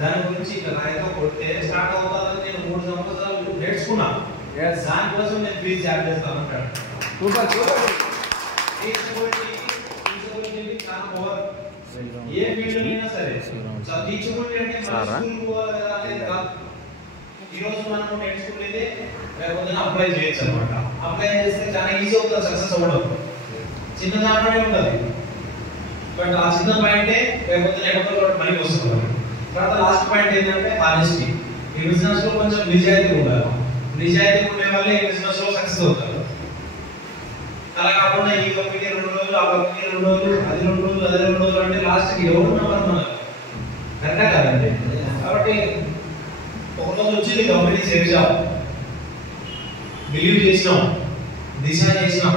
దాని గురించి ఇట్లా రాయితో కొడితే స్టార్ట్ అవుతుందని నేను 3 సంవత్సరాలు నేర్చుకున్నాను. దానికోసం నేను ఫీజు చార్జ్ చేస్తాను అంటాడు. చాలా పవర్. ఏ ఫీల్డ్ అయినా సరే టీచబిలిటీ అంటే స్కూల్ పోవాలి కదా అనేది కాదు. ఈ రోజు మనం నేర్చుకునేది లేకపోతే అప్లై చేయొచ్చు అనమాట. అప్లై చేస్తే చాలా ఈజీ అవుతుంది సక్సెస్ అవ్వడం. చిన్న దాంట్లోనే ఉంటుంది, బట్ ఆ చిన్న పాయింటే లేకపోతే ఎక్కడో మనకి వస్తుంది. తర్వాత లాస్ట్ పాయింట్ ఏంటంటే హానెస్టీ. ఈ బిజినెస్ లో కొంచెం నిజాయితీ ఉండాలి. నిజాయితీ ఉండే వాళ్ళే ఈ బిజినెస్ లో సక్సెస్ అవుతారు. అలా కాకుండా ఈ కంపెనీ 2 రోజులు, ఆ కంపెనీ 2 రోజులు, అది 2 రోజులు, అది 2 రోజులు అంటే లాస్ట్కి ఎవరున్నా మనం కరెక్టా కాదండి. కాబట్టి ఒక రోజు వచ్చింది కంపెనీ సేవ్ జాబ్, బిలీవ్ చేసినాం, దిశ చేసినాం,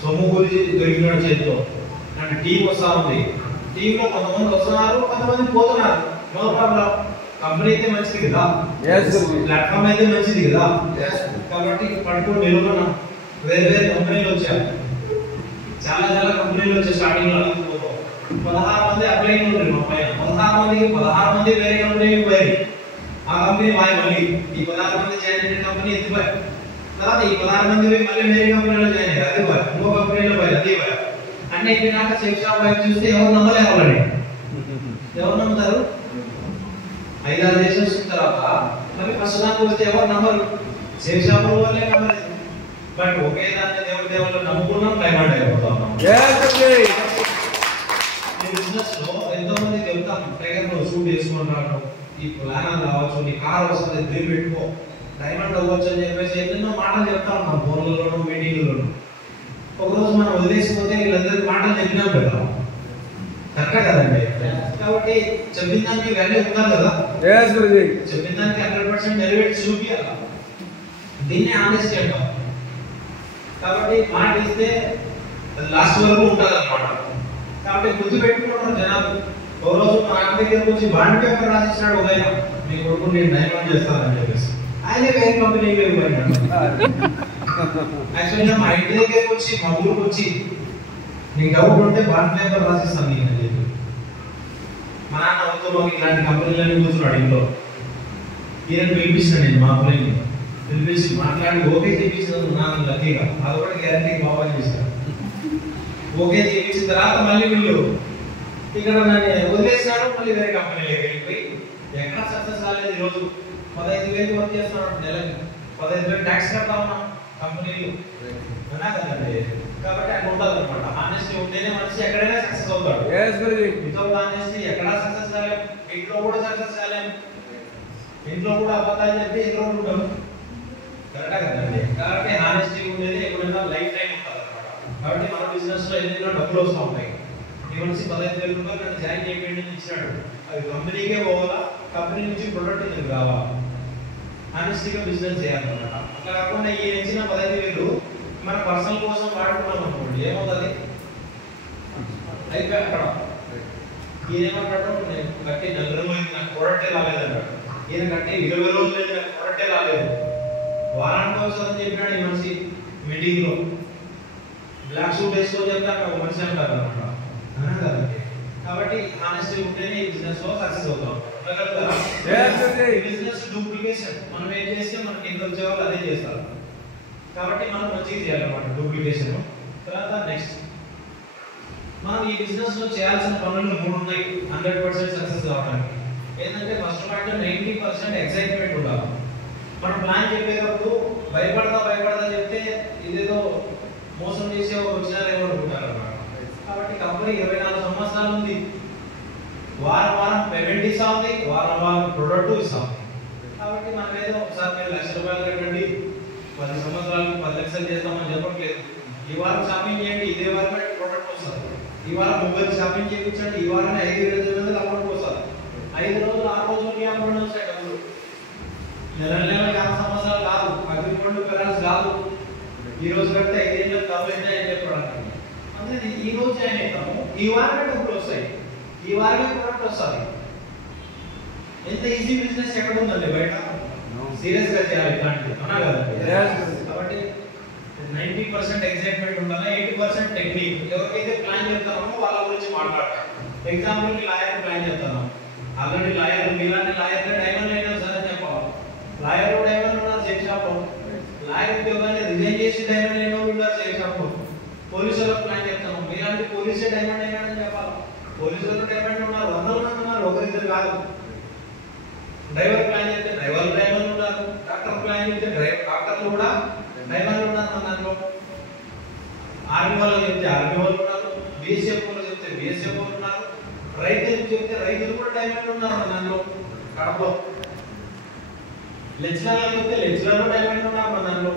సొమ్ము గురించి దొరికినాడు చేతిలో, అంటే టీం వస్తూ ఉంది. టీంలో కొంతమంది వస్తున్నారు, కొంతమంది పోతున్నారు. No problem. కంపెనీ అయితే మంచిది కదా, ప్లాట్ఫామ్ అయితే మంచిది కదా. కాబట్టి పట్టుకుని నిలువన వేరే వేరే కంపెనీలు వచ్చారు. చాలా కంపెనీలు వచ్చాయి. స్టార్టింగ్ లో 16 మంది అప్లైంగ్ ఉంటారు. మా పైన 16 మందికి 16 మంది వేరే కంపెనీకి పోయి ఆ కంపెనీ మళ్ళీ ఈ 16 మంది జాయిన్ అయిన కంపెనీ ఎత్తిపోయి, తర్వాత ఈ 16 మంది మళ్ళీ వేరే కంపెనీలో జాయిన్ అయ్యారు. అది పోయి ఇంకో కంపెనీలో పోయి అది పోయి అంటే అయిపోయినాక సేఫ్ షాప్ వైపు చూస్తే ఎవరు నమ్మలేకపోండి. ఎవరు నమ్ముతారు? 5-6 దేశాలు వచ్చిన తర్వాత మళ్ళీ ఫస్ట్ దానికి వస్తే ఎవరు నమ్మరు. సేఫ్ షాప్ వాళ్ళే నమ్మరు. బట్ ఒకే దాన్ని దేవుళ్ళు నమ్ముకున్నాం, డైమండ్ అయిపోతాం. బిజినెస్ లో ఎంతో మంది చెప్తాం, టైగర్ లో షూట్ చేసుకుంటాను, ఈ ప్లాన్ రావచ్చు, నీ కార్ వస్తుంది, డ్రీమ్ పెట్టుకో, డైమండ్ అవ్వచ్చు అని చెప్పేసి ఎన్నెన్నో మాటలు చెప్తా ఉంటాం ఫోన్లలోనూ మీటింగ్లలోనూ. ఒకరోజు మనం వదిలేసిపోతే వీళ్ళందరికీ మాటలు చెప్పినాం కదా, కరెక్టా కదండి. కాబట్టి చెప్పిన దానికి వాల్యూ ఉండాలి కదా. చెప్పిన దానికి 100% నెరవేర్చి చూపించాలి. దీన్నే ఆనెస్టీ అంటాం. కాబట్టి మాట ఇస్తే అది లాస్ట్ వరకు ఉంటుంది అన్నమాట. కాబట్టి గుర్తు పెట్టుకుంటారు జనాలు. ఒక రోజు మా నాన్న దగ్గరకు వచ్చి బాండ్ పేపర్ రాసిచ్చినాడు ఉదయం, మీ కొడుకు నేను డైమండ్ చేస్తానని చెప్పేసి. ఆయనే వేరే కంపెనీకి వెళ్ళిపోయినాడు. యాక్చువల్గా మా ఇంటి దగ్గరకు వచ్చి, మా ఊరికి వచ్చి, నీకు డౌట్ ఉంటే బాండ్ పేపర్ రాసిస్తాను నీకు అని చెప్పి. మా నాన్న అవుతూ ఇలాంటి కంపెనీలన్నీ కూర్చున్నాడు ఇంట్లో. ఈయన పిలిపించాను నేను, మా పిల్లల్ని పిలిపించి మాట్లాడి ఓకే చేయించాను. నాన్న లక్కీగా అది కూడా గ్యారంటీ బాగా చేశాను. ఓకే చేయించిన తర్వాత మళ్ళీ వీళ్ళు ఇక్కడ నన్ను వదిలేసినాడు. మళ్ళీ వేరే కంపెనీలోకి వెళ్ళిపోయి ఎక్కడ సక్సెస్ రాలేదు. ఈరోజు 15,000 వర్క్ చేస్తున్నాడు నెలకి, 15,000 ట్యాక్స్ కడతా ఉన్నాం కంపెనీలు అన్నా కదండి. కాబట్టి అక్కడ ఉండాలి అనమాట. ఆనెస్టీ ఉంటేనే మనిషి ఎక్కడైనా సక్సెస్ అవుతాడు. వితౌట్ ఆనెస్టీ ఎక్కడా సక్సెస్ కాలేము. ఇంట్లో కూడా సక్సెస్ కాలేము. ఇంట్లో కూడా అబద్ధాలు చెప్పి ఇంట్లో ఉంటాం, కరెక్టా కదండి. కాబట్టి ఆనెస్టీ ఉండేది ఎప్పుడైనా లైఫ్ టైం ఉంటుంది అనమాట. కాబట్టి మన బిజినెస్ లో ఎన్నో డబ్బులు వస్తూ ఉంటాయి. ఈ మనిషి 15,000 రూపాయలు నన్ను జాయిన్ చేయండి ఇచ్చినాడు, అది కంపెనీకే పోవాలా, కంపెనీ నుంచి ప్రొడక్ట్ నీకు రావాలా. ఆనెస్టీగా బిజినెస్ చేయాలన్నమాట. అట్లా కాకుండా ఈ ఇచ్చిన 15,000 మన పర్సనల్ కోసం వాడుకున్నాం అనుకోండి, ఏమవుతుంది? అయిపోయి అక్కడ ఈయన ఏమంటాడు, నేను కట్టి 4 రోజులు నాకు ప్రొడక్టే రాలేదన్నాడు. ఈయన కట్టి 20 రోజులు అయితే నాకు ప్రొడక్టే రాలేదు. వారానికి వస్తుందని చెప్పినాడు ఈ మనిషి మీటింగ్ లో. బ్లాక్ షూట్ వేసుకో చెప్తాను ఒక మనిషి అంటారు అనమాట. కాబట్టి ఆనెస్టీ ఉంటేనే ఈ బిజినెస్ లో సక్సెస్ అవుతాం. బిజినెస్ డూప్లికేషన్, మనం ఏం చేస్తే మనకి ఎంత వచ్చేవాళ్ళు అదే చేస్తారు. కాబట్టి మనం మంచిగా చేయాలన్నమాట డూప్లికేషన్. తర్వాత నెక్స్ట్ మనం ఈ బిజినెస్ లో చేయాల్సిన పనులు 3 ఉన్నాయి 100% సక్సెస్ కావడానికి. ఏంటంటే ఫస్ట్ పాయింట్ 90% ఎక్సైట్మెంట్ ఉండాలి. మనం ప్లాన్ చెప్పేటప్పుడు భయపడతా చెప్తే ఇదేదో మోసం చేసే వచ్చినారేమో అనుకుంటారు అన్నమాట. కాబట్టి కంపెనీ 24 సంవత్సరాలు ఉంది, వారం పేమెంట్ ఇస్తా ఉంది, వారం ప్రొడక్ట్ ఇస్తా ఉంది. కాబట్టి మనం ఏదో ఒకసారి మీరు ₹1,00,000 కట్టండి, 10 సంవత్సరాలకు 10 లక్షలు చేస్తామని చెప్పట్లేదు. ఈ వారం షాపింగ్ చేయండి, ఇదే వారం ప్రొడక్ట్ వస్తుంది. ఈ వారం 30 షాపింగ్ చేయించండి, ఈ వారం 5,200 అమౌంట్ వస్తుంది. 5 రోజులు 6 రోజులకి అమౌంట్ వస్తాయి డబ్బులు. నెల 5 సంవత్సరాలు కాదు, అగ్రిమెంట్ పెరాల్స్ కాదు. ఈ రోజు కడితే 5 ఏళ్ళకి డబ్బులు అవుతాయని చెప్పడానికి అంటే ఈ రోజు జాయిన్ అవుతాము, ఈ వారమే డబ్బులు వస్తాయి, ఈ వారమే ప్రొడక్ట్ వస్తుంది. ఎంత ఈజీ బిజినెస్ ఎక్కడ ఉందండి బయట? సీరియస్ గా చేయాలి ఇట్లాంటిది, అన్నా కదండి. కాబట్టి 90% ఎక్సైట్మెంట్ ఉండాలి, 80% టెక్నిక్. ఎవరికైతే ప్లాన్ చెప్తామో వాళ్ళ గురించి మాట్లాడతాం. ఎగ్జాంపుల్ కి లాయర్ ప్లాన్ చెప్తాను, ఆల్రెడీ లాయర్ మీలాంటి లాయర్లు డైమండ్ అయినా సార్ అని చెప్పాలి. లాయర్ డైమండ్ ఉన్నారు సేమ్ షాప్ లో, లాయర్ ఉద్యోగాన్ని రిజైన్ చేసి డైమండ్ అయిన వాళ్ళు ఉన్నారు సేమ్ షాప్ లో. పోలీసులకు ప్లాన్ చెప్తాము, మీలాంటి పోలీసే డైమండ్ అయినాడని చెప్పాలి. పోలీసులకు డైమండ్ ఉన్నారు, వందల మంది ఉన్నారు, ఒకరిద్దరు కాదు. డ్రైవర్ ప్లాన్ చెప్తే డ్రైవర్ డైమండ్ ఉన్నారు, డాక్టర్ ప్లాన్ చెప్తే డాక్టర్లు కూడా డైమండ్ ఉన్నారు మన దాంట్లో. ఆర్మీ వాళ్ళు చెప్తే ఆర్మీ వాళ్ళు ఉన్నారు, బిఎస్ఎఫ్ వాళ్ళు చెప్తే బిఎస్ఎఫ్ వాళ్ళు ఉన్నారు, రైతులు చెప్తే రైతులు కూడా డైమండ్ ఉన్నారు మన దాంట్లో కడపలో. లెక్చరర్లు చెప్తే లెక్చరర్లు డైమండ్ ఉన్నారు మన దాంట్లో.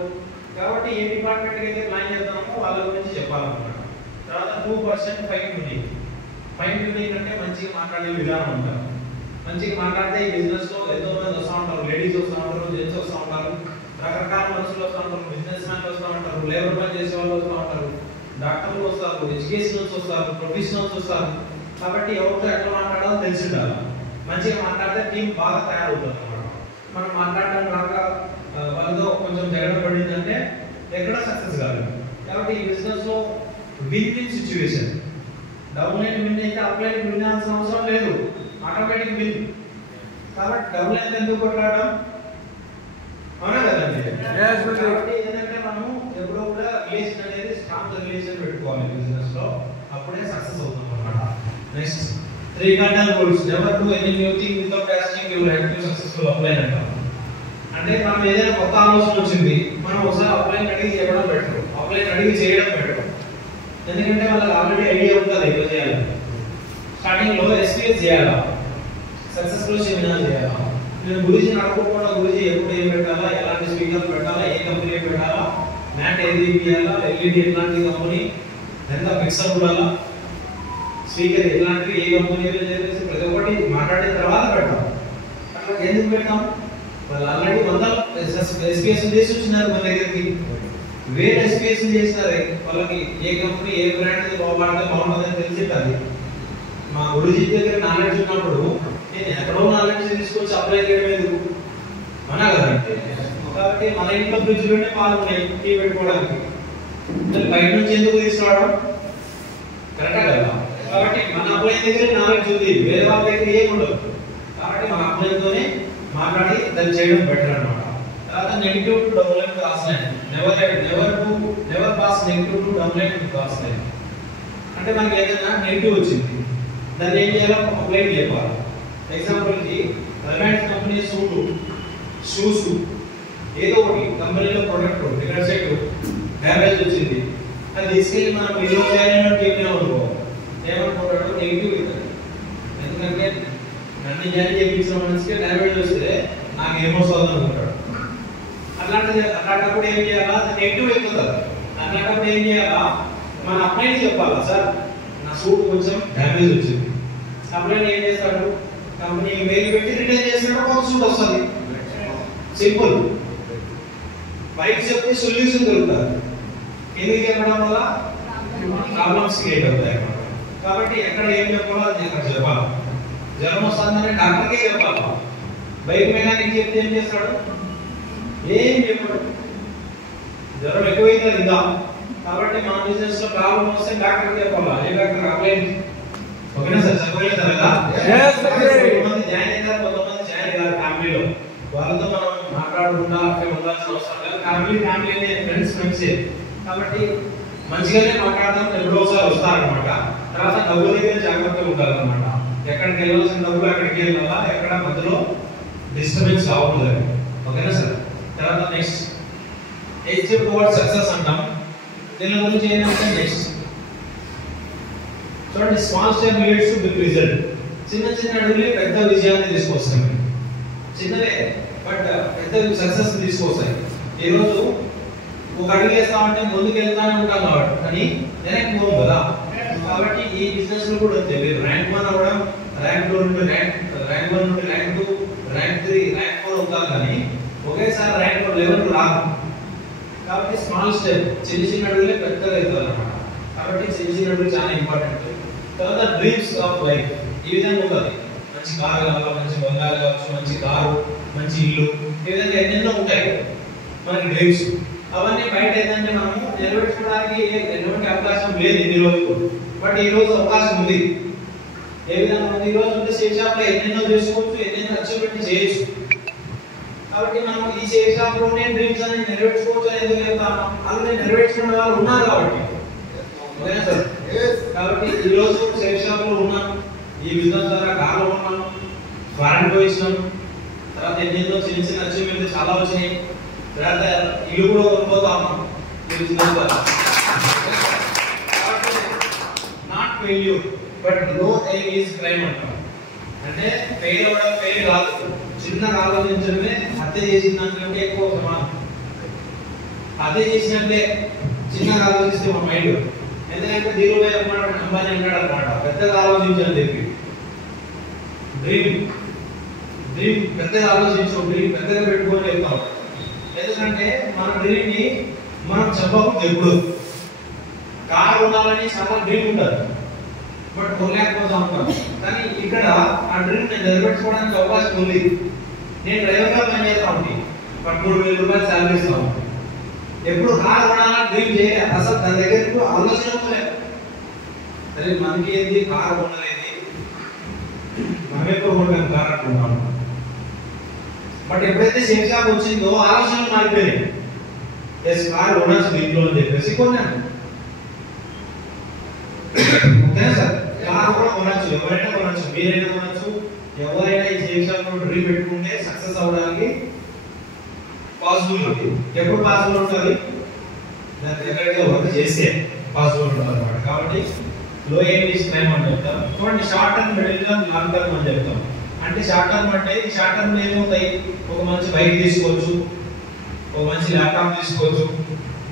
కాబట్టి ఏ డిపార్ట్మెంట్కి అయితే ప్లాన్ చేద్దామో వాళ్ళ గురించి చెప్పాలన్నమాట. తర్వాత 2% ఫైన్ ట్యూనింగ్. ఫైన్ ట్యూనింగ్ అంటే మంచిగా మాట్లాడే విధానం ఉంటారు. మంచిగా మాట్లాడితే ఈ బిజినెస్ లో ఎంతో మంది వస్తూ ఉంటారు, లేడీస్ వస్తూ ఉంటారు, జెంట్స్ వస్తూ ఉంటారు, రకరకాల మనుషులు వస్తూ ఉంటారు, బిజినెస్ మ్యాన్లు వస్తూ ఉంటారు, లేబర్ పని చేసే వాళ్ళు వస్తూ ఉంటారు, డాక్టర్లు వస్తారు, ఎడ్యుకేషనల్స్ వస్తారు, ప్రొఫెషనల్స్ వస్తారు. కాబట్టి ఎవరితో ఎట్లా మాట్లాడాలో తెలిసి ఉండాలి. మంచిగా మాట్లాడితే టీం బాగా తయారవుతుంది అన్నమాట. మనం మాట్లాడడం రాక వాళ్ళతో కొంచెం జగడ పడిందంటే ఎక్కడ సక్సెస్ కాదు. కాబట్టి ఈ బిజినెస్ లో win win situation. Down line win అయితే అప్ లైన్ విన్ అవ్వాల్సిన అవసరం లేదు, ఆటోమేటిక్ విన్. కాబట్టి డౌన్ లైన్ ఎందుకు కొట్లాడడం? అవునా కదండి? కాబట్టి ఏంటంటే మనం ఎప్పుడో కూడా రిలేషన్ అనేది స్ట్రాంగ్ రిలేషన్ పెట్టుకోవాలి బిజినెస్ లో, అప్పుడే సక్సెస్ అవుతాం అన్నమాట. Next 3 cardinal rules. Never do any new thing without asking your active successful upline అంటాం. అంటే మనం ఏదైనా కొత్త ఆలోచన వచ్చింది, మనం ఒకసారి అప్లైన్ అడిగి చెప్పడం బెటర్, అప్లైన్ అడిగి చేయడం బెటర్. ఎందుకంటే వాళ్ళకి ఆల్రెడీ ఐడియా ఉంటుంది ఎట్లా చేయాలి. స్టార్టింగ్ లో ఎక్స్పీరియన్స్ చేయాలా, సక్సెస్ఫుల్ సెమినార్ చేయాలా. నేను గురించి అడగకుండా గురించి ఎప్పుడు ఏం పెట్టాలా, ఎలాంటి స్పీకర్ పెట్టాలా, ఏ కంపెనీ పెట్టాలా, మ్యాట్ ఏది ఇవ్వాలా, ఎల్ఈడి ఎట్లాంటి కంపెనీ, ఎంత పిక్సెల్ ఉండాలా, స్పీకర్ ఎలాంటివి ఏ కంపెనీలో చేసి ప్రతి ఒక్కటి మాట్లాడిన తర్వాత పెడతాం. అట్లా ఎందుకు పెడతాం? వాళ్ళు ఆల్రెడీ 100 ఎస్పీఎస్ చేసి వచ్చినారు మన దగ్గరికి, వేరే ఎస్పీఎస్ చేస్తారు. వాళ్ళకి ఏ కంపెనీ ఏ బ్రాండ్ బాగుపడితే బాగుంటుందని తెలిసింది. మా గురుజీ దగ్గర నాలెడ్జ్ ఉన్నప్పుడు నేను ఎక్కడో నాలెడ్జ్ తీసుకొచ్చి అప్లై చేయడం ఎందుకు? అనా కదంటే. కాబట్టి మన ఇంట్లో ఫ్రిడ్జ్లోనే పాలు ఉన్నాయి టీ పెట్టుకోవడానికి, బయట నుంచి ఎందుకు తీసుకురావడం? కరెక్టా కదా? కాబట్టి మన అప్లై దగ్గర నాలెడ్జ్ ఉంది, వేరే వాళ్ళ దగ్గర ఏమి ఉండదు. కాబట్టి మన అప్లైతోనే మాట్లాడి దాన్ని చేయడం బెటర్ అన్నమాట. తర్వాత negative to downline cross line. Never pass negative to downline cross line. అంటే మనకి ఏదైనా నెగటివ్ వచ్చింది, దాన్ని ఏం చేయాలో అప్లై చేయాలి. ఎగ్జాంపుల్ కి రిలయన్స్ కంపెనీ షూస్ ఏదో ఒకటి కంపెనీలో ప్రొడక్ట్ ఇక్కడ సైడ్ డ్యామేజ్ వచ్చింది, అది తీసుకెళ్ళి మనం విలువ చేయాలని చెప్పినామనుకో ఏమనుకుంటాడు? నెగిటివ్ అవుతుంది. ఎందుకంటే నన్ను జాయిన్ చేయించిన మనిషికి డ్యామేజ్ వస్తే నాకు ఏమొస్తుంది అనుకుంటాడు. అట్లాంటప్పుడు ఏం చేయాలా? నెగిటివ్ అయిపోతుంది. అట్లాంటప్పుడు ఏం చేయాలా? మన అప్లైని చెప్పాలా, సార్ నా సూట్ కొంచెం డ్యామేజ్ వచ్చింది. అప్లైన్ ఏం చేస్తాడు? కంపెనీ మెయిల్ పెట్టి రిటర్న్ చేసినప్పుడు ఒక సూట్ వస్తుంది. సింపుల్. బయట చెప్తే సొల్యూషన్ దొరుకుతుంది. ఎందుకు చెప్పడం వల్ల ప్రాబ్లమ్స్ క్రియేట్ అవుతాయి. కాబట్టి ఎక్కడ ఏం చెప్పాలో అది అక్కడ చెప్పాలి. జ్వరం వస్తుందని డాక్టర్కే చెప్పాలి. బైక్ మెకానిక్ చెప్తే ఏం చేస్తాడు? ఏం చెప్పాడు. జ్వరం ఎక్కువైతే ఇందా. కాబట్టి మన బిజినెస్ లో ప్రాబ్లం వస్తే డాక్టర్కి చెప్పాలి. ఏ డాక్టర్ అప్లైన్? ఓకేనా సార్? చెప్పగలుగుతారు కదా? కొంతమంది జాయిన్ అవుతారు, కొంతమంది జాయిన్ కాదు ఫ్యామిలీలో. వాళ్ళతో మనం మాట్లాడకుండా అక్కడ ఉండాల్సిన అవసరం లేదు. ఫ్యామిలీ ఫ్రెండ్సే. కాబట్టి మంచిగానే మాట్లాడదాం, ఎప్పుడో ఒకసారి వస్తారనమాట. తర్వాత డబ్బుల దగ్గర జాగ్రత్తగా ఉండాలన్నమాట. ఎక్కడికి వెళ్ళాల్సిన డబ్బులు అక్కడికి వెళ్ళాలా, ఎక్కడ మధ్యలో డిస్టర్బెన్స్ రావట్లేదు. ఓకేనా సార్? తర్వాత next eighth step towards success అంటాం. దీని గురించి ఏంటంటే నెక్స్ట్ చూడండి, small step leads to big result. చిన్న చిన్న అడుగులే పెద్ద విజయాన్ని తీసుకొస్తాయి. చిన్నవే బట్ పెద్ద సక్సెస్ తీసుకొస్తాయి. ఈరోజు ఒక అడుగు వేస్తామంటే ముందుకు వెళ్తానే ఉంటాం కాబట్టి, కానీ వెనక్కి పోం కదా. కాబట్టి ఈ బిజినెస్ లో కూడా అంతే. మీరు ర్యాంక్ 1 అవ్వడం, ర్యాంక్ 2 నుండి ర్యాంక్ 1 నుండి ర్యాంక్ 2, ర్యాంక్ 3, ర్యాంక్ 4 అవుతారు, కానీ ఒకేసారి ర్యాంక్ 11 రాదు. కాబట్టి స్మాల్ స్టెప్, చిన్న చిన్న అడుగులే పెద్దగా అవుతారు అన్నమాట. కాబట్టి చిన్న చిన్న అడుగులు చాలా ఇంపార్టెంట్. తర్వాత డ్రీమ్స్ ఆఫ్ లైఫ్ ఈ విధంగా ఉంటుంది. మంచి కారు కావాలి, మంచి బంగారు కావచ్చు, మంచి కారు, మంచి ఇల్లు, ఈ విధంగా ఎన్నెన్నో ఉంటాయి మనకి డ్రీమ్స్. అవన్నీ బయట ఏంటంటే మనము నెరవేర్చుకోవడానికి ఎటువంటి అవకాశం లేదు ఇన్ని రోజులు. బట్ ఈ రోజు అవకాశం ఉంది. ఏ విధంగా ఉంది? ఈ రోజు ఉంటే షేప్ షాప్ లో ఎన్నెన్నో చేసుకోవచ్చు, ఎన్నెన్నో చేయొచ్చు. కాబట్టి మనం ఈ సేఫ్ షాప్ లోనే డ్రీమ్స్ అని నెరవేర్చుకోవచ్చు అని ఎందుకు చెప్తాను? అలానే నెరవేర్చుకునే వాళ్ళు ఉన్నారు కాబట్టి. ఓకేనా సార్? కాబట్టి ఈ రోజు సేఫ్ షాప్ లో ఉన్నాం, ఈ బిజినెస్ ద్వారా కార్లు ఉన్నాం, ఫారెన్ పోయిస్తున్నాం, తర్వాత ఎన్నెన్నో చిన్న చిన్న అచీవ్మెంట్ చాలా వచ్చినాయి, తర్వాత ఇల్లు కూడా కొనుక్కోతా ఉన్నాం ఈ బిజినెస్ ద్వారా. నాట్ ఫెయిల్యూర్ బట్ లో ఎయిమ్ ఈజ్ క్రైమ్ అంటాం. అంటే ఫెయిల్ అవ్వడం ఫెయిల్ కాదు, చిన్నగా ఆలోచించడమే హత్య చేసిన దానికంటే ఎక్కువ సమానం. హత్య చేసినట్లే చిన్నగా ఆలోచిస్తే మా మైండ్, ఎందుకంటే ధీరుభాయ్ అంబానీ అన్నాడు అనమాట, పెద్దగా ఆలోచించని చెప్పి. డ్రీమ్ పెద్దగా ఆలోచించు, డ్రీమ్ పెద్దగా పెట్టుకొని వెళ్తాం. ఎందుకంటే మన డ్రీమ్ ని మనం చెప్పకూడదు. ఎప్పుడు కారు ఉండాలని చాలా డ్రీమ్ ఉంటుంది, బట్ కొనలేకపోతా ఉంటాం. కానీ ఇక్కడ ఆ డ్రీమ్ నేను నెరవేర్చుకోవడానికి అవకాశం ఉంది. నేను డ్రైవర్గా పనిచేస్తా ఉంటాను, బట్ 3,000 రూపాయలు శాలరీ ఇస్తాను. ఎప్పుడు కారు కొనాలని డ్రీమ్ చేయలేదు, అసలు దాని దగ్గర ఆలోచన లేదు. సరే మనకి ఏంది కారు కొనలేదు, మనం ఎప్పుడు కొనలేము కారు అంటున్నాము. బట్ ఎప్పుడైతే సేఫ్ షాప్ వచ్చిందో ఆలోచనలు మారిపోయాయి. ఎస్ కారు కొనచ్చు ఇంట్లో అని చెప్పేసి కొన్నాను. ఓకేనా సార్? కారు కూడా కొనచ్చు, ఎవరైనా కొనచ్చు, మీరైనా కొనచ్చు. ఎవరైనా ఈ సేఫ్ షాప్ లో డ్రీమ్ పెట్టుకుంటే సక్సెస్ అవ్వడానికి పాసిబుల్ ఉంది. ఎప్పుడు పాసిబుల్ ఉంటుంది? దాన్ని ఎక్కడికి వర్క్ చేస్తే పాసిబుల్ ఉంటుంది అన్నమాట. కాబట్టి లో ఎయిమ్ ఈజ్ క్రైమ్ అని చెప్తాం. చూడండి, short term, middle term, long term అని చెప్తాం. అంటే షార్ట్ టర్మ్ అంటే షార్ట్ టర్మ్ ఏమవుతాయి? ఒక మంచి బైక్ తీసుకోవచ్చు, ఒక మంచి ల్యాప్టాప్ తీసుకోవచ్చు,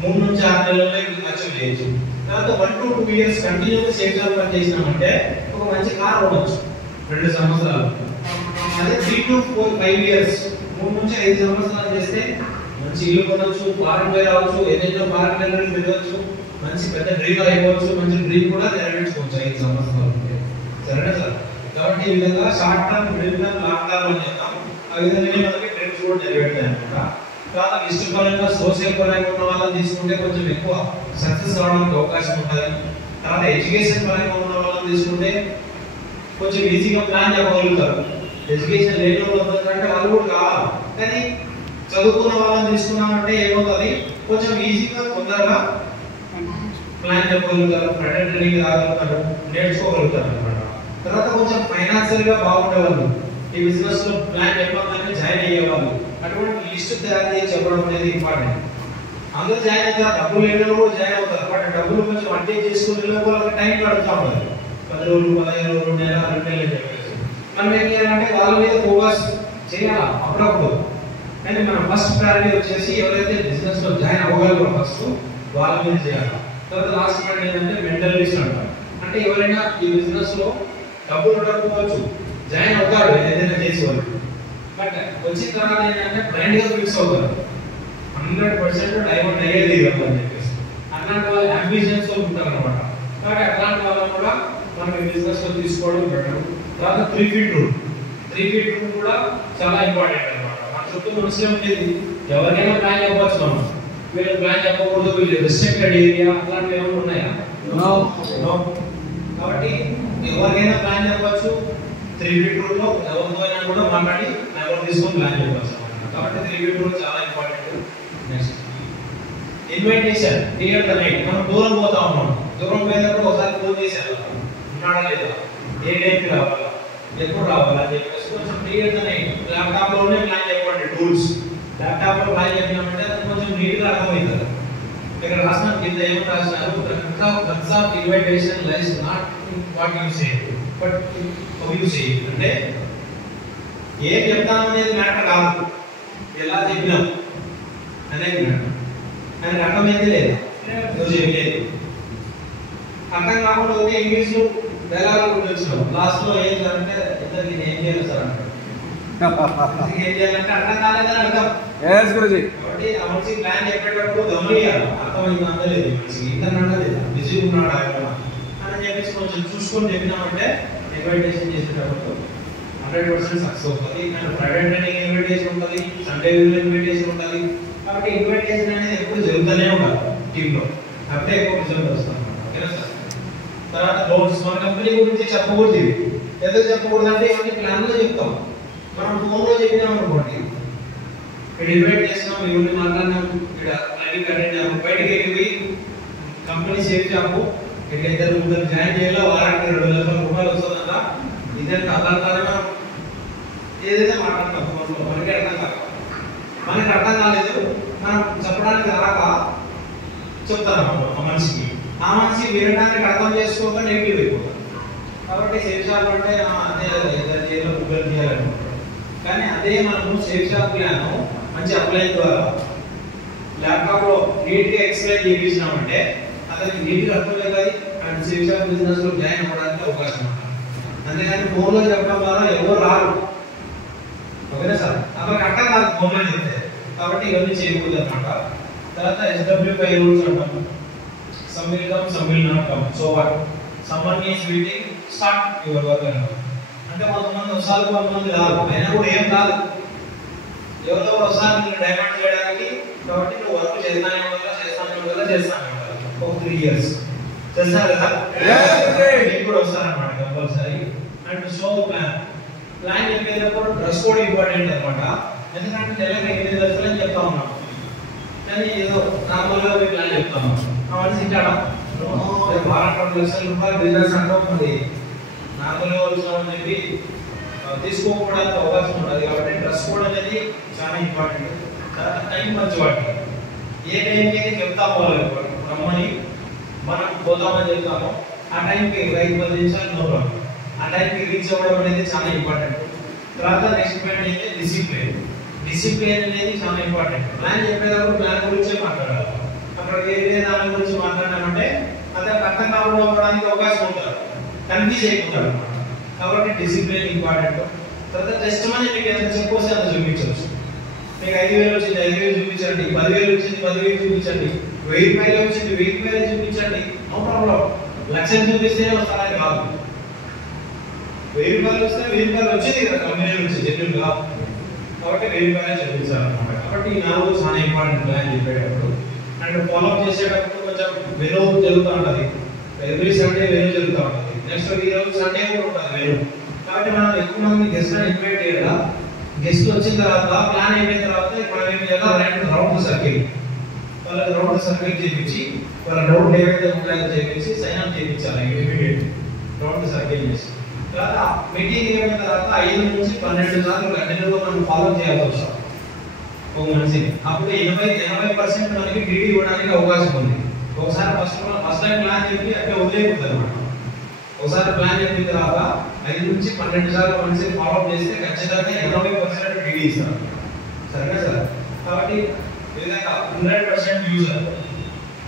3 నుంచి 6 నెలల్లో అచీవ్ చేయొచ్చు. తర్వాత 1 to 2 years కంటిన్యూగా సేఫ్ షాప్ పని చేసినామంటే ఒక మంచి కార్ కొనవచ్చు 2 సంవత్సరాలు. అదే 3 to 5 years 3 నుంచి 5 సంవత్సరాలు చేస్తే మంచి ఇల్లు కొనవచ్చు, ఫారెన్ పోయి రావచ్చు, ఏదైనా ఫారెన్ వెళ్ళి తిరగచ్చు, మంచి పెద్ద డ్రీమర్ అయిపోవచ్చు, మంచి డ్రీమ్ కూడా నెరవేర్చుకోవచ్చు 5 సంవత్సరాలు. సరేనా సార్? కాబట్టి ఈ విధంగా short term, middle term, long term అని చెప్తాం. ఆ విధంగానే మనకి డ్రీమ్స్ కూడా నెరవేరుతాయి అన్నమాట. తర్వాత ఇష్టపరంగా సోషల్ పరంగా ఉన్న వాళ్ళని తీసుకుంటే కొంచెం ఎక్కువ సక్సెస్ రావడానికి అవకాశం ఉంటుంది. తర్వాత ఎడ్యుకేషన్ పరంగా ఉన్న వాళ్ళని తీసుకుంటే కొంచెం ఈజీగా ప్లాన్ చెప్పగలుగుతారు. ఎడ్యుకేషన్ లేని వాళ్ళు అంటే వాళ్ళు కూడా కావాలి, కానీ చదువుకున్న వాళ్ళని తీసుకున్నామంటే ఏమవుతుంది? కొంచెం ఈజీగా తొందరగా ప్లాన్ చెప్పగలుగుతారు, ఫ్రంట్ ట్రైనింగ్ రాగలుగుతారు, నేర్చుకోగలుగుతారు అనమాట. తర్వాత కొంచెం ఫైనాన్షియల్ గా బాగుండేవాళ్ళు, ఈ బిజినెస్ లో ప్లాన్ చెప్పగానే జాయిన్ అయ్యేవాళ్ళు. అటువంటి లిస్ట్ తయారు చేసి చెప్పడం అనేది ఇంపార్టెంట్. అందరూ జాయిన్ అవుతారు, డబ్బులు లేని కూడా జాయిన్ అవుతారు, బట్ డబ్బులు కొంచెం అడ్జస్ట్ చేసుకుని వాళ్ళకి టైం పడుతూ ఉంటుంది. 10 రోజులు, 15 రోజులు, 1 నెల, 2 నెలలు చెప్పేసి మనం ఏం చేయాలంటే వాళ్ళ మీద ఫోకస్ చేయాలి అప్పుడప్పుడు. కానీ మన ఫస్ట్ ప్రయారిటీ వచ్చేసి ఎవరైతే బిజినెస్ లో జాయిన్ అవ్వగలరో ఫస్ట్ వాళ్ళ మీద చేయాలి. తర్వాత లాస్ట్ పాయింట్ ఏంటంటే మెంటల్ లిస్ట్ అంటారు. అంటే ఎవరైనా ఈ బిజినెస్ లో డబ్బులు ఉండకపోవచ్చు, జాయిన్ అవుతారు ఏదైనా చేసేవాళ్ళు, బట్ వచ్చిన తర్వాత ఏంటంటే బ్లైండ్ గా ఫిక్స్ అవుతారు, 100% డైవర్ట్ అయ్యేది అని చెప్పేసి. అట్లాంటి వాళ్ళు అంబిషన్స్ తో ఉంటారు అనమాట. కాబట్టి అట్లాంటి వాళ్ళని కూడా మనం ఈ బిజినెస్ లో తీసుకోవడం బెటర్. తర్వాత 3 feet rule కూడా చాలా ఇంపార్టెంట్ అనమాట. మన చుట్టూ మనుషులు ఉండేది, ఎవరికైనా ప్లాన్ చెప్పవచ్చు మనం, వీళ్ళు ప్లాన్ చెప్పకూడదు, వీళ్ళు రిస్ట్రిక్టెడ్ ఏరియా అట్లాంటివి ఏమైనా ఉన్నాయా? నో. కాబట్టి ఎవరికైనా ప్లాన్ చెప్పవచ్చు. 3 feet rule లో ఎవరితో అయినా కూడా మాట్లాడి ఎవరు తీసుకొని ప్లాన్ చెప్పవచ్చు అనమాట. కాబట్టి 3 feet rule చాలా important. Next invitation, clear the night. మనం దూరం పోతా ఉన్నాం, దూరం పోయినప్పుడు ఒకసారి ఫోన్ చేశారు, ఉన్నాడా లేదా, ఏ డేట్కి రావాలా, ఎప్పుడు రావాలా అని చెప్పేసి కొంచెం క్లియర్ గా ల్యాప్టాప్ లోనే ప్లాన్ చెప్పండి. టూల్స్ ల్యాప్టాప్ లో ప్లాన్ చెప్పినామంటే అది కొంచెం నీట్ గా అర్థమవుతుంది. ఇక్కడ రాసిన కింద ఏమని రాసినారు? Cons of invitation lies not in what you say but how you say. అంటే ఏం చెప్తాను అనేది మ్యాటర్ కాదు, ఎలా చెప్పినాం అనేది మ్యాటర్. ఆయనకు అర్థమైంది లేదు, నువ్వు చెప్పలేదు. అర్థం కాకుండా ఉంటే ఇంగ్లీష్ డైలాగ్ వచ్చినాం, లాస్ట్ లో ఏం అంటే ఇద్దరికి ఏం చేయాలి సార్ అంటారు. ఏం చేయాలంటే అర్థం కాలేదని అర్థం. కాబట్టి ఆ మనిషి ప్లాన్ చెప్పేటప్పుడు గమనియాలి, అర్థమైంది అందలేదు మనిషికి, ఇంటర్నెట్ లేదా బిజీ ఉన్నాడా అని చెప్పేసి కొంచెం చూసుకొని చెప్పినామంటే ఇన్విటేషన్ చేసేటప్పుడు 100% సక్సెస్ అవుతుంది. కానీ ప్రైవేట్ ట్రైనింగ్ ఇన్విటేషన్ ఉంటుంది, సండే ఇన్విటేషన్ ఉంటుంది. కాబట్టి ఇన్విటేషన్ అనేది ఎప్పుడు జరుగుతూనే ఉండాలి టీంలో, అప్పుడే ఎక్కువ రిజల్ట్ వస్తుంది. ఓకేనా సార్? తర్వాత నోట్స్, మన కంపెనీ గురించి చెప్పకూడదు. ఎందుకు చెప్పకూడదు అంటే ఇవన్నీ ప్లాన్ లో చెప్తాం, మనం ఫోన్లో చెప్పినాం అనుకోండి, ఇక్కడ ఇన్వైట్ చేసినాం, ఇవన్నీ మాట్లాడినాం, ఇక్కడ లైవ్ అటెండ్ అయ్యాము, బయటికి వెళ్ళి కంపెనీ సేఫ్ జాబ్ ఇక్కడ ఇద్దరు ముగ్గురు జాయిన్ చేయాలో వారానికి 2,00,000 రూపాయలు వస్తుందంట. ఇదంతా అర్థాన్ని మనం ఏదైతే మాట్లాడతాం ఫోన్లో మనకి అర్థం కాదు, మనకి అర్థం కాలేదు, మనం చెప్పడానికి రాక చెప్తాను ఒక మనిషికి, ఆ మనిషి వినడానికి అర్థం చేసుకోక నెగిటివ్ అయిపోతాం. కాబట్టి సేఫ్ జాబ్ అంటే అదే ఇద్దరు చేయాలి ముగ్గురు చేయాలనుకుంటాం. కానీ అదే మనము సేఫ్ జాబ్ ప్లాన్ మంచి అప్లై ద్వారా ల్యాప్టాప్లో నీట్గా ఎక్స్ప్లెయిన్ చేయించినామంటే అతనికి నీట్గా అర్థమవుతుంది అండ్ సేఫ్ జాబ్ బిజినెస్లో జాయిన్ అవ్వడానికి అవకాశం ఉంటుంది. అంతేగాని ఫోన్లో చెప్పడం ద్వారా ఎవరు రారు, ఓకేనా సార్? అతనికి అర్థం కాదు ఫోన్లో చెప్తే, కాబట్టి ఇవన్నీ చేయకూడదు అనమాట. తర్వాత SW5 రూల్స్ అంటాము, some will come, some will not come. So what? Someone is waiting, start your work అంటాం. అంటే కొంతమంది వస్తారు, కొంతమంది రారు, అయినా కూడా ఏం కాదు, ఎవరో వస్తారు మీరు డైమండ్ చేయడానికి, కాబట్టి నువ్వు వర్క్ చేస్తానే ఉండాలి ఒక 3 years చేస్తారు కదా, మీకు కూడా వస్తారనమాట కంపల్సరీ. అండ్ షో ప్లాన్ చెప్పేటప్పుడు డ్రెస్ కోడ్ ఇంపార్టెంట్ అనమాట. ఎందుకంటే నెలకి 8 డ్రెస్సులు అని చెప్తా ఉన్నాం, కానీ ఏదో నార్మల్గా ప్లాన్ చెప్తాము, అవన్నీ తింటాడా వారానికి 2,00,000 రూపాయలు బిజినెస్ అంటే నార్మల్గా వచ్చామని చెప్పి తీసుకోకపోవడానికి అవకాశం ఉంటుంది. కాబట్టి డ్రెస్ కోడ్ అనేది చాలా ఇంపార్టెంట్. తర్వాత టైం మంచి వాటి ఏ టైంకి అయితే చెప్తామో వాళ్ళకి రమ్మని మనం పోతామని చెప్తామో ఆ టైంకి 5-10 నిమిషాలు నో ప్రాబ్లం, ఆ టైంకి రీచ్ అవ్వడం అనేది చాలా ఇంపార్టెంట్. తర్వాత నెక్స్ట్ పాయింట్ అయితే డిసిప్లిన్. డిసిప్లిన్ అనేది చాలా ఇంపార్టెంట్. ప్లాన్ చెప్పేటప్పుడు ప్లాన్ గురించే మాట్లాడాలి, అక్కడ వేరే దాని గురించి మాట్లాడామంటే అతనికి అర్థం కావడానికి అవకాశం ఉంటుంది, కన్ఫ్యూజ్ అయిపోతాడు అనమాట. కాబట్టి డిసిప్లిన్ ఇంపార్టెంట్. తర్వాత టెస్ట్ మనీ మీకు ఎంత చెప్పొస్తే అంత చూపించవచ్చు. మీకు 5,000 వచ్చింది 5,000 చూపించండి, 10,000 వచ్చింది 10,000 చూపించండి, 1,000 రూపాయలు వచ్చింది 1,000 రూపాయలు చూపించండి, నో ప్రాబ్లం. 1,00,000 చూపిస్తేనే వస్తారని కాదు, 1,000 రూపాయలు వస్తే 1,000 రూపాయలు వచ్చింది కదా కంపెనీ నుంచి జెన్యూన్ గా, కాబట్టి 1,000 రూపాయలు చూపించాలన్నమాట. కాబట్టి ఈ 4 చాలా ఇంపార్టెంట్ ప్లాన్ చెప్పేటప్పుడు. అండ్ ఫాలో అప్ చేసేటప్పుడు కొంచెం వెనో జరుగుతూ ఉంటుంది, ఎవ్రీ సండే వెనో జరుగుతూ ఉంటుంది, నెక్స్ట్ ఈ రోజు సండే కూడా ఉంటుంది వెనో. కాబట్టి మనం ఎక్కువ మంది గెస్ట్లను ఇన్వైట్ చేయాలా, గెస్ట్లు వచ్చిన తర్వాత ప్లాన్ అయిపోయిన తర్వాత మనం ఏం చేయాలి, రౌండ్ సర్కిల్, వాళ్ళకి రౌండ్ సర్కిల్ చేయించి వాళ్ళ డౌట్ ఏవైతే ఉంటాయో చేయించి సైన్ అప్ చేయించాలి ఇమీడియట్ రౌండ్ సర్కిల్ చేసి. తర్వాత మీటింగ్ అయిన తర్వాత 5 నుంచి 12 సార్లు కంటిన్యూగా మనం ఫాలో చేయాల్సి వస్తాం ఒక మనిషిని. అప్పుడు 80% మనకి డీడీ ఇవ్వడానికి అవకాశం ఉంది. ఒకసారి ఫస్ట్ టైం ప్లాన్ చెప్పి అక్కడ వదిలేయకూడదు అనమాట. ఒకసారి ప్లాన్ చెప్పిన తర్వాత 5 నుంచి 12 సార్లు మనిషిని ఫాలో అప్ చేస్తే ఖచ్చితంగా 80% డీడీ ఇస్తారు, సరేనా సార్? కాబట్టి ఏదైనా 100% యూజర్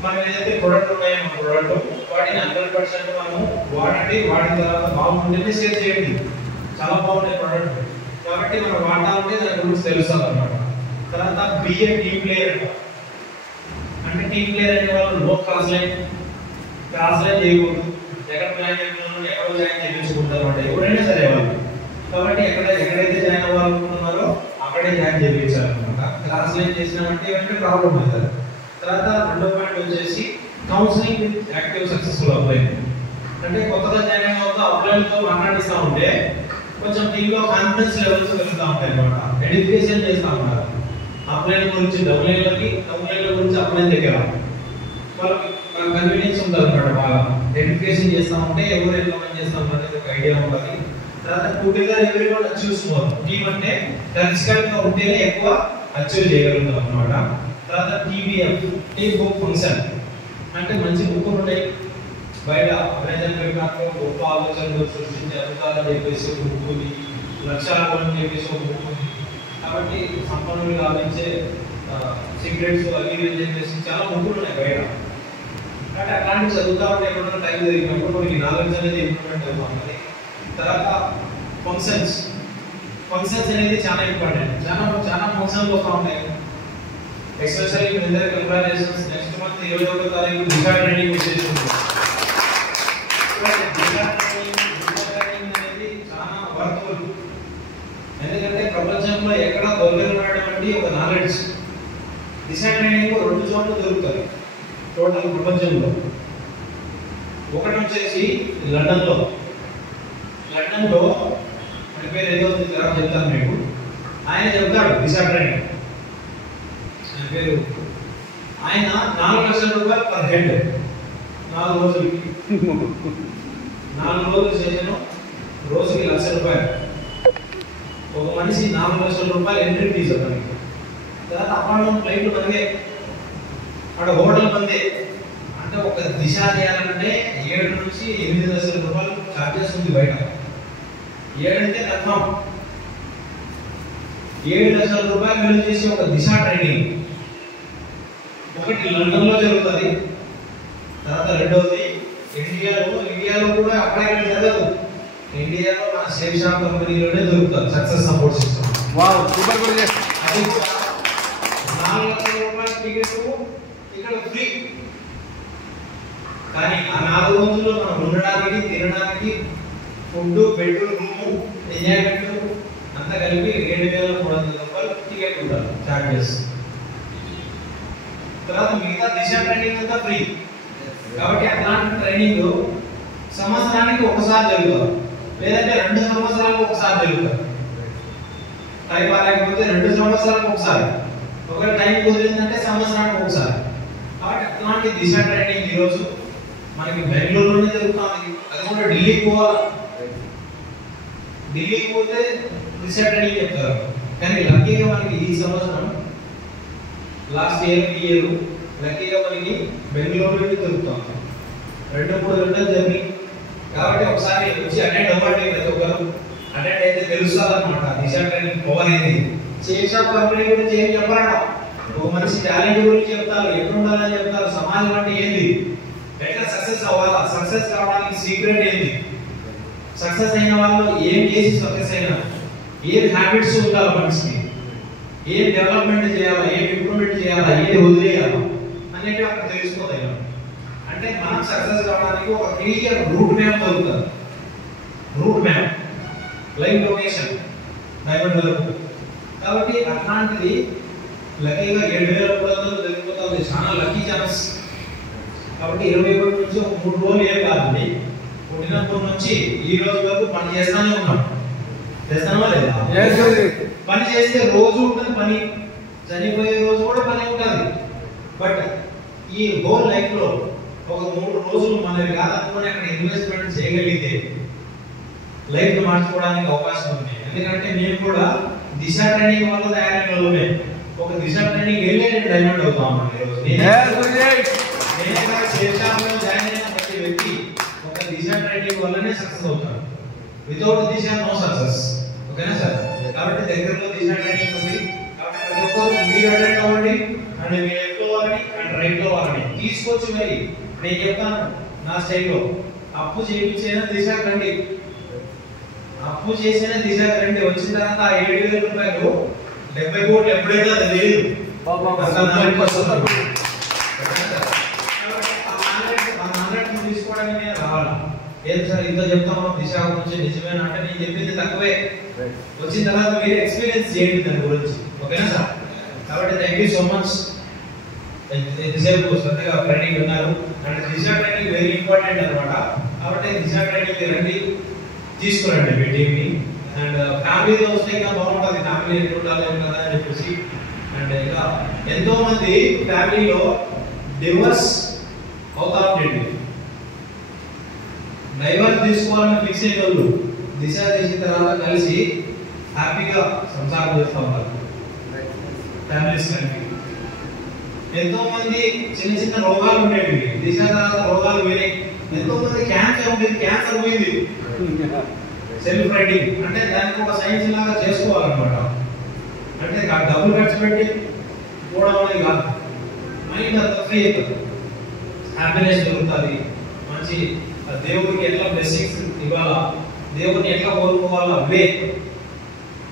మనం ఏదైతే ప్రొడక్ట్ ఉన్నాయో మన ప్రొడక్ట్ వాటిని 100% మనము వాడండి, వాడిన తర్వాత బాగుంటుంది షేర్ చేయండి, చాలా బాగుంది ప్రొడక్ట్, కాబట్టి మనం వాడాలంటే దాని గురించి తెలుస్తుంది అనమాట. తర్వాత బిఏ టీమ్ ప్లేయర్ అంటే టీమ్ ప్లేయర్ అనే వాళ్ళు లో క్రాస్ లైన్ చేయకూడదు, ఎక్కడ ప్లాన్ చేస్తున్నారో ఎక్కడ జాయిన్ చేయించుకుంటారు అంటే ఎవరైనా సరే వాళ్ళు. కాబట్టి ఎక్కడైతే జాయిన్ అవ్వాలనుకుంటున్నారో అక్కడే జాయిన్ చేయించాలన్నమాట. క్రాస్ లైన్ చేసినామంటే ఏమంటే ప్రాబ్లం అవుతుంది. తర్వాత రెండో పాయింట్ వచ్చేసి counselling with active successful upline. అంటే కొత్తగా జాయిన్ అవుతూ అప్లైన్తో మాట్లాడిస్తూ ఉంటే కొంచెం టీంలో కాన్ఫిడెన్స్ లెవెల్స్ పెరుగుతూ ఉంటాయి అనమాట. ఎడ్యుకేషన్ చేస్తూ ఉంటారు అప్లైన్ గురించి, డౌన్లైన్ల గురించి అప్లైన్ దగ్గర వాళ్ళకి కన్వీనియన్స్ ఉంటుంది అనమాట. బాగా ఎడ్యుకేషన్ చేస్తూ ఉంటే ఎవరు ఎంతమంది చేస్తాం అనేది ఒక ఐడియా ఉంటుంది. తర్వాత together everyone achieves more. Team అంటే కలిసికట్టుగా ఉంటేనే ఎక్కువ అచీవ్ చేయగలుగుతాం అనమాట. తర్వాత టీబీఎఫ్ టీమ్ బుక్ ఫంక్షన్ అంటే మంచి బుక్ ఉంటాయి బయట అమెజాన్ ఫ్లిప్కార్ట్లో గొప్ప ఆలోచనలు సృష్టించే అద్భుతాలని చెప్పేసి ఒక బుక్ ఉంది, లక్ష్యాల అని చెప్పేసి ఒక బుక్ ఉంది. కాబట్టి సంపన్నులు గావించే సీక్రెట్స్ అవి అని చెప్పేసి చాలా బుక్కులు ఉన్నాయి బయట. కాబట్టి అట్లాంటివి చదువుతా ఉంటే ఎప్పుడైనా టైం జరిగినప్పుడు మనకి నాలెడ్జ్ అనేది ఇంప్రూవ్మెంట్ అవుతుంది. తర్వాత ఫంక్షన్స్ అనేది చాలా ఇంపార్టెంట్. చాలా ఫంక్షన్లు వస్తూ ఉంటాయి. ఎస్పెషల్లీ మీ అందరి కంగ్రాచులేషన్స్. నెక్స్ట్ మంత్ 21వ తారీఖు దిశా ట్రైనింగ్ వచ్చేసింది. అనేది చాలా వర్త్ఫుల్, ఎందుకంటే ప్రపంచంలో ఎక్కడ దొరకనటువంటి ఒక నాలెడ్జ్. దిశా ట్రైనింగ్ 2 చోట్ల దొరుకుతుంది టోటల్ ప్రపంచంలో. ఒకటి వచ్చేసి లండన్లో అంటే పేరు ఏదో చెప్తాను మీకు. ఆయన చెప్తాడు దిశ ట్రైనింగ్, ఆయన పేరు. ఆయన 4 లక్షల రూపాయలు పర్ హెడ్ 4 రోజులకి. 4 రోజులు చేసాను, రోజుకి 1 లక్ష రూపాయలు. ఒక మనిషి 4 లక్షల రూపాయలు ఎంట్రీ ఫీజు అతనికి. తర్వాత అపార్ట్మెంట్ ఫ్లైట్లు మనదే, అక్కడ హోటల్ మందే. అంటే ఒక దిశ చేయాలంటే 7 నుంచి 8 లక్షల రూపాయలు ఛార్జెస్ ఉంది బయట. 7 అంటే కన్ఫర్మ్. 7 లక్షల రూపాయలు విలువ చేసి ఒక దిశ ట్రైనింగ్ ఒకటి లండన్ లో జరుగుతుంది. తర్వాత రెండవది ఇండియాలో కూడా అప్లై జరగదు. ఇండియాలో మన సేవిషాప్ కంపెనీలోనే దొరుకుతుంది success support system. Wow super good. అది కూడా 4 లక్షల రూపాయల టికెట్ ఇక్కడ ఫ్రీ. కానీ ఆ 4 రోజుల్లో మనం ఉండడానికి, తినడానికి, ఫుడ్, బెడ్, రూమ్, ఎంజాయ్మెంట్ అంతా కలిపి 7,300 రూపాయలు టికెట్ ఉండాలి చార్జెస్. తర్వాత మిగతా దిశ ట్రైనింగ్ అంతా ఫ్రీ. కాబట్టి అట్లాంటి ట్రైనింగ్ సంవత్సరానికి ఒకసారి జరుగుతుంది, లేదంటే 2 సంవత్సరాలకు ఒకసారి జరుగుతుంది. టైం బాగాలేకపోతే 2 సంవత్సరాలకు ఒకసారి, ఒకవేళ టైం కుదిరిందంటే సంవత్సరానికి ఒకసారి. కాబట్టి అట్లాంటి దిశ ట్రైనింగ్ ఈరోజు మనకి బెంగళూరులోనే జరుగుతుంది. అది కూడా ఢిల్లీకి పోవాలి. ఢిల్లీకి పోతే దిశ ట్రైనింగ్ చెప్తారు. కానీ లక్కీగా మనకి ఈ సంవత్సరం లాస్ట్ ఇయర్ లక్కీగా మనకి బెంగళూరులోనే దొరుకుతుంది. 2-3 గంటల జర్నీ. కాబట్టి ఒకసారి వచ్చి అటెండ్ అవ్వండి. ప్రతి ఒక్కరు అటెండ్ అయితే తెలుస్తుంది అనమాట దిశ ట్రైనింగ్ పవర్ ఏంది. సేవిషాప్ కంపెనీ గురించి ఏం చెప్పారట, ఒక మనిషి టాలెంట్ గురించి చెప్తారు, ఎక్కడ ఉండాలని చెప్తారు, సమాజం అంటే ఏంది, ఎట్లా సక్సెస్ అవ్వాలా, సక్సెస్ కావడానికి సీక్రెట్ ఏంది, సక్సెస్ అయిన వాళ్ళు ఏం చేసి సక్సెస్ అయినా, ఏం హ్యాబిట్స్ ఉండాలి మనిషికి, ఏం డెవలప్మెంట్ చేయాలా, ఏం ఇంప్రూవ్మెంట్ చేయాలా, ఏది వదిలేయాలా అనేటివి అక్కడ తెలుసుకోవాలి. అంటే మనం సక్సెస్ కావడానికి ఒక క్లియర్ రూట్ మ్యాప్ దొరుకుతుంది. Route map, live location diamond వరకు. కాబట్టి అట్లాంటిది లక్కీగా 7,300 జరిగిపోతుంది. చాలా లక్కీ ఛాన్స్. కాబట్టి 21 నుంచి ఒక 3 రోజులు ఏం కాదండి, పుట్టినప్పటి నుంచి ఈ రోజు వరకు పని చేస్తానే ఉన్నాం. చేస్తామా లేదా? పని చేస్తే రోజు ఉంటుంది పని, చనిపోయే రోజు కూడా పని ఉంటుంది. బట్ ఈ హోల్ లైఫ్ లో ఒక 3 రోజులు మనవి కాదనుకుని అక్కడ ఇన్వెస్ట్మెంట్ చేయగలిగితే లైఫ్ మార్చుకోవడానికి అవకాశం ఉంది. ఎందుకంటే మేము కూడా దిశ ట్రైనింగ్ వల్ల తయారైన వాళ్ళమే. ఒక దిశ ట్రైనింగ్ వెళ్ళే డైమండ్ అవుతాం. జాయిన్ అయిన ప్రతి వ్యక్తి ఒక దిశ ట్రైనింగ్ వల్లనే సక్సెస్ అవుతారు. వితౌట్ దిశ నో సక్సెస్. ఓకేనా సార్? కాబట్టి దగ్గరలో దిశ ట్రైనింగ్ ఉంది. కాబట్టి ప్రతి ఒక్కరు మీరు అటెండ్ అవ్వండి. అండ్ మీరు లెఫ్ట్ లో వాళ్ళని అండ్ రైట్ లో వాళ్ళని తీసుకొచ్చి మరి నేను చెప్తాను నా స్టైల్లో అప్పు చేయించేనా దిశ రండి, అప్పు చేసిన దిశ రండి. వచ్చిన తర్వాత 7,000 రూపాయలు 70 కోట్లు ఎప్పుడైతే అది లేదు. తీసుకోవడానికి రావాలా? ఏం సార్ ఇంత చెప్తాం దిశ గురించి, నిజమేనా అంటే నేను చెప్పింది తక్కువే. వచ్చిన తర్వాత మీరు ఎక్స్పీరియన్స్ చేయండి దాని గురించి. ఓకేనా సార్? కాబట్టి థ్యాంక్ యూ సో మచ్. ఎంతసేపు శ్రద్ధగా ట్రైనింగ్ ఉన్నారు. And Disha training very important అనమాట. కాబట్టి దిశ ట్రైనింగ్ రండి, తీసుకురండి మీ టీంని. అండ్ ఫ్యామిలీతో వస్తే ఇంకా బాగుంటుంది. ఫ్యామిలీ ఎట్లా ఉండాలి కదా అని చెప్పేసి. అండ్ ఇంకా ఎంతో మంది ఫ్యామిలీలో డివోర్స్ అవుతా ఉంటుంది. డైవర్స్ తీసుకోవాలని ఫిక్స్ అయిన వాళ్ళు దిశ చేసిన తర్వాత కలిసి హ్యాపీగా సంసారం చేస్తూ ఉంటారు ఫ్యామిలీస్ కలిపి. ఎంతో మంది చిన్న చిన్న రోగాలు ఉండేవి, దిశ తర్వాత రోగాలు పోయినాయి. ఎంతో మంది క్యాన్సర్ ఉండేది, క్యాన్సర్ పోయింది. సెల్ఫ్ రైటింగ్ అంటే దానికి ఒక సైన్స్ లాగా చేసుకోవాలన్నమాట. అంటే డబ్బులు ఖర్చు పెట్టి పోవడం అనేది కాదు, మైండ్ అంతా ఫ్రీ అవుతుంది, హ్యాపీనెస్ దొరుకుతుంది. మంచి దేవుడికి ఎట్లా బ్లెస్సింగ్స్ ఇవ్వాలా, దేవుడిని ఎట్లా కోరుకోవాలా, వే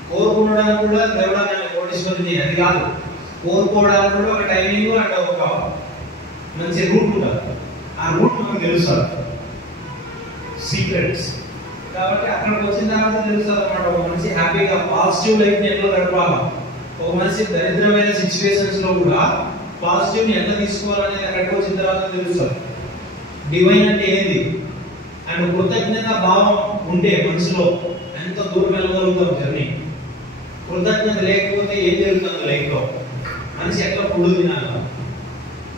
కోరుకోవడానికి కూడా దేవుడానికి కోటేశ్వరుని అది కాదు, కోరుకోవడానికి కూడా ఒక టైమింగ్ అంటే ఒక మంచి రూట్ ఉంటుంది. ఆ రూట్ మనకు తెలుస్తుంది, సీక్రెట్స్. కాబట్టి అక్కడికి వచ్చిన తర్వాత తెలుస్తుంది అన్నమాట ఒక మనిషి హ్యాపీగా పాజిటివ్ లైఫ్ ని ఎట్లా గడపాలా, ఒక మనిషి దరిద్రమైన సిచ్యువేషన్స్ లో కూడా పాజిటివ్ ని ఎట్లా తీసుకోవాలనేది అక్కడికి వచ్చిన తర్వాత తెలుస్తుంది. డివైన్ అంటే ఏంది అండ్ కృతజ్ఞత భావం ఉంటే మనసులో ఎంత దూరం వెళ్ళగలుగుతాం జర్నీ. కృతజ్ఞత లేకపోతే ఏం జరుగుతుంది లైఫ్లో? మనిషి ఎట్లా పుడు తినాలి,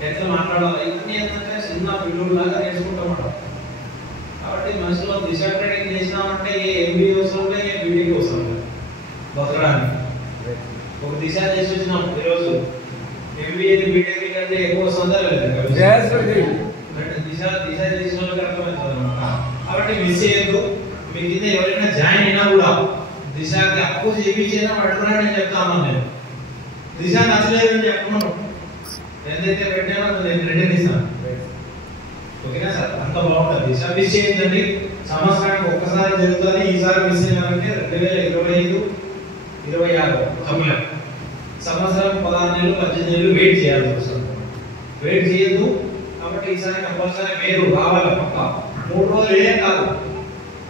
ఎట్లా మాట్లాడాలి, ఇవన్నీ ఏంటంటే చిన్న పిల్లలాగా నేర్చుకుంటామట. కాబట్టి మనిషిలో దిశ ట్రైనింగ్ చేసినామంటే ఏ ఎంబీ అవసరం లేదు, ఏ బీడీకి అవసరం లేదు బతకడానికి. ఒక దిశ చేసి వచ్చినాం ఈరోజు, ఎంబీఏ బీటెక్ కంటే ఎక్కువ వస్తుందా లేదు? దిశ చేసిన వాళ్ళకి అర్థమవుతుంది అనమాట. కాబట్టి మిస్ చేయొద్దు. మీ కింద ఎవరైనా జాయిన్ అయినా కూడా దిశకి అప్పు చేయించేనా అడగరాని చెప్తాను నేను. దిశ నచ్చలేదని చెప్పమను, ఎంతైతే పెట్టానో నేను రిటర్న్ ఇస్తాను. ఓకేనా సార్? అంత బాగుంటుంది. దిశ మిస్ చేయొద్దండి. సంవత్సరానికి ఒక్కసారి జరుగుతుంది. ఈసారి మిస్ అయినారంటే 2025, 26 సమయం, సంవత్సరం 16 నెలలు 18 నెలలు వెయిట్ చేయాల్సి వస్తుంది. వెయిట్ చేయొద్దు. కాబట్టి ఈసారి కంపల్సరీ మీరు రావాలి. పక్క 3 రోజులు ఏం కాదు,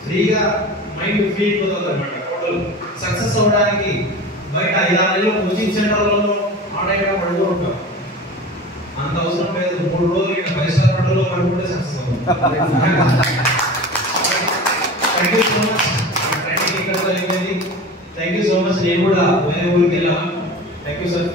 ఫ్రీగా మైండ్ ఫ్రీ అయిపోతుంది అనమాట. టోటల్ సక్సెస్ అవ్వడానికి బయట 5-6 నెలలు కోచింగ్ సెంటర్లలో ఆడైనా పడుతూ ఉంటాం. అంత అవసరం లేదు. 3 రోజులు ఇక్కడ 5 స్టార్ హోటల్లో పడుకుంటే సక్సెస్ అవుతుంది. Thank you so much. నేను కూడా వేరే ఊరికి వెళ్ళాను. Thank you sir.